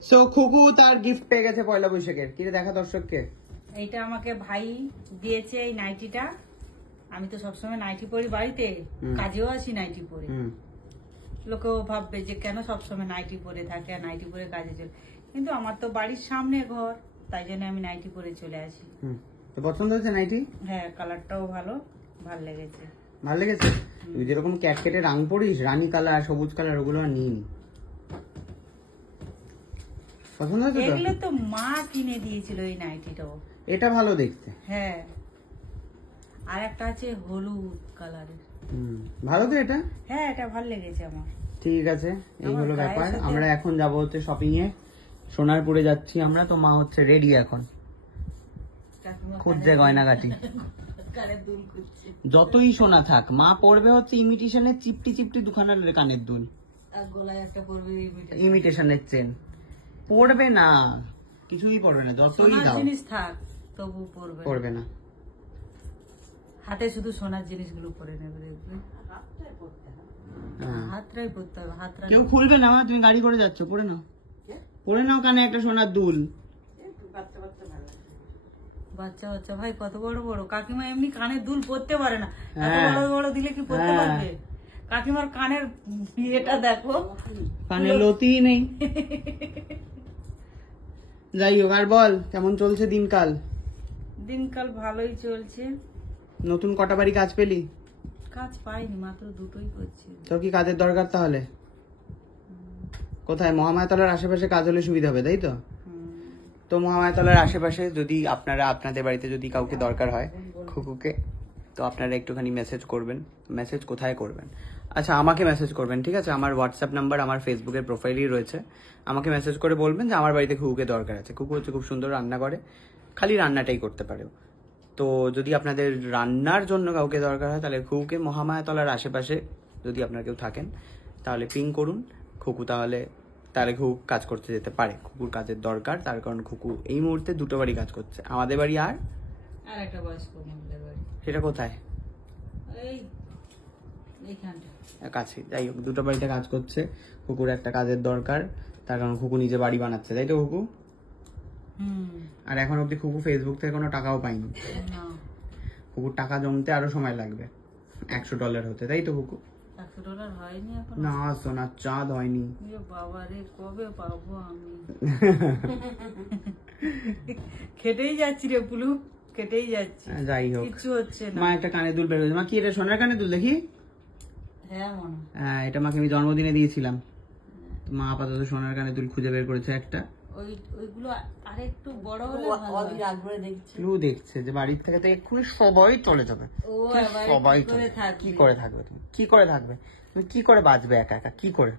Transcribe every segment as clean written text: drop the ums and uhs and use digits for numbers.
So খুকু তার gift পেয়ে গেছে পয়লা বৈশাখের। কি রে দেখা দর্শককে? এইটা আমাকে ভাই দিয়েছে, এই নাইটিটা। আমি তো সবসময় নাইটি পরি বাড়িতে, কাজেও আসি নাইটি পরে। লোকেও ভাববে যে কেন সবসময় নাইটি পরে থাকে আর নাইটি পরে কাজে চলে, কিন্তু আমার তো বাড়ির সামনে ঘর, তাই জন্য আমি নাইটি পরে চলে আসি। পছন্দ হয়েছে নাইটি? হ্যাঁ, কালারটাও ভালো লেগেছে। ভালো লেগেছে? তুই যেরকম ক্যাটকেটে রং পরিস, রানী কালার, সবুজ কালার, ওগুলো আর নিই। পছন্দ হয়েছে? এগুলো তো মা কিনে দিয়েছিল এই নাইটিটাও। এটা ভালো দেখতে। হ্যাঁ, আর একটা আছে হলুদ কালারের। ভালো তো এটা? হ্যাঁ, এটা ভালো লেগেছে আমার। ঠিক আছে, এই হলো ব্যাপার। আমরা এখন যাবো হচ্ছে শপিং এ, সোনারপুরে যাচ্ছি আমরা। তো মা হচ্ছে রেডি এখন, খুঁজছে গয়নাগাটি। যতই সোনা থাক, মা পরবে হচ্ছে ইমিটেশনের চিপটি চিপটি দুখানার কানের দুল, গলায় একটা পরবে ইমিটেশনের চেন। পরবে না, কিছুই পরবে না, যতই দাও জিনিস থাক তবু পরবে না। হাতে শুধু সোনার জিনিসগুলো পরে নেবে, দেখবে হাতটাই পরতে হবে। হাতটা কেউ খুলবে না। তুমি গাড়ি করে যাচ্ছ, পরে নাও, পরে নাও কানে একটা সোনার দুল। বাচ্চা বাচ্চা ভাই কত বড় বড়। কাকিমা এমনি কানের দুল পরতে পারে না, এত বড় বড় দিলে কি পরতে পারবে? কাকিমার কানের বিয়েটা দেখো, কানে লতি নেই। যাই হোক, আর বল কেমন চলছে দিনকাল? দিনকাল ভালোই চলছে। নতুন কটা বাড়ি কাজ পেলি? কাজ পাইনি, মাত্র দুটোই করছি। তোর কি কাজের দরকার তাহলে? কোথায়? মহামায়াতলার আশেপাশে কাজ হলে সুবিধা হবে, তাই তো? তো মহামায়াতলার আশেপাশে যদি আপনাদের বাড়িতে যদি কাউকে দরকার হয় খুকুকে, তো আপনারা একটুখানি মেসেজ করবেন। মেসেজ কোথায় করবেন? আচ্ছা, আমাকে মেসেজ করবেন, ঠিক আছে? আমার হোয়াটসঅ্যাপ নাম্বার আমার ফেসবুকের প্রোফাইলেই রয়েছে। আমাকে মেসেজ করে বলবেন যে আমার বাড়িতে খুকুকে দরকার আছে। খুকু হচ্ছে খুব সুন্দর রান্না করে, খালি রান্নাটাই করতে পারে। তো যদি আপনাদের রান্নার জন্য কাউকে দরকার হয়, তাহলে খুকুকে মহামায়াতলার আশেপাশে যদি আপনারা কেউ থাকেন, তাহলে পিং করুন খুকু, তাহলে খুকু কাজ করতে যেতে পারে। খুকুর কাজের দরকার, তার কারণ খুকু এই মুহূর্তে দুটো বাড়ি কাজ করছে, আমাদের বাড়ি আর একটা বয়স্ক মহিলার বাড়ি। সেটা কোথায়? কাছে। যাই হোক, দুটো বাড়িতে কাজ করছে। খুকুর একটা কাজের দরকার, তার কারণ খুকু নিজে বাড়ি বানাচ্ছে, তাই তো খুকু? আর এখন অব্দি খুকু ফেসবুক থেকে কোনো টাকাও পাইনি। খুকুর টাকা জমতে আরো সময় লাগবে, $100 হতে, তাই তো খুকু? $100 হয়নি এখন? না, সোনার চাঁদ হয়নি। বাবা রে, কবে পাবো আমি? খেটেই যাচ্ছি রে পুলু, খেটেই যাচ্ছি। যাই হোক, কিছু হচ্ছে না। মা একটা কানের দুল বের হয়েছে। মা কি এটা? সোনার কানের দুল দেখি। হ্যাঁ, এটা মাকে আমি জন্মদিনে দিয়েছিলাম। মা আপাতত সোনার কানের দুল খুঁজে বের করেছে একটা। ওইগুলো আরেকটু বড় হলে দেখছে যে বাড়ির থেকে তো এক্ষুনি সবাই চলে যাবে। সবাই কি করে থাকবে? তুমি কি করে থাকবে? তুমি কি করে বাঁচবে একা একা? কি করে?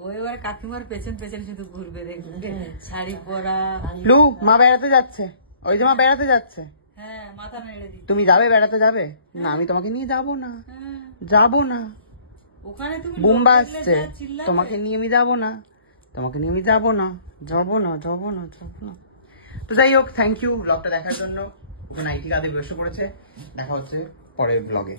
ও এবার কাকিমার পেছন পেছন শুধু ঘুরবে, দেখবে শাড়ি পরা। মা বেড়াতে যাচ্ছে, ওই যে মা বেড়াতে যাচ্ছে। হ্যাঁ, মাথা নেড়ে দিচ্ছে। তুমি যাবে বেড়াতে? যাবে না, আমি তোমাকে নিয়ে যাবো না। ওখানে তুমি বুম্বা আসছে, তোমাকে নিয়ে আমি যাবো না। তো যাই হোক, থ্যাংক ইউ ব্লগটা দেখার জন্য। ওকে নাইটি কাঁধে বসে পড়েছে। দেখা হচ্ছে পরের ব্লগে।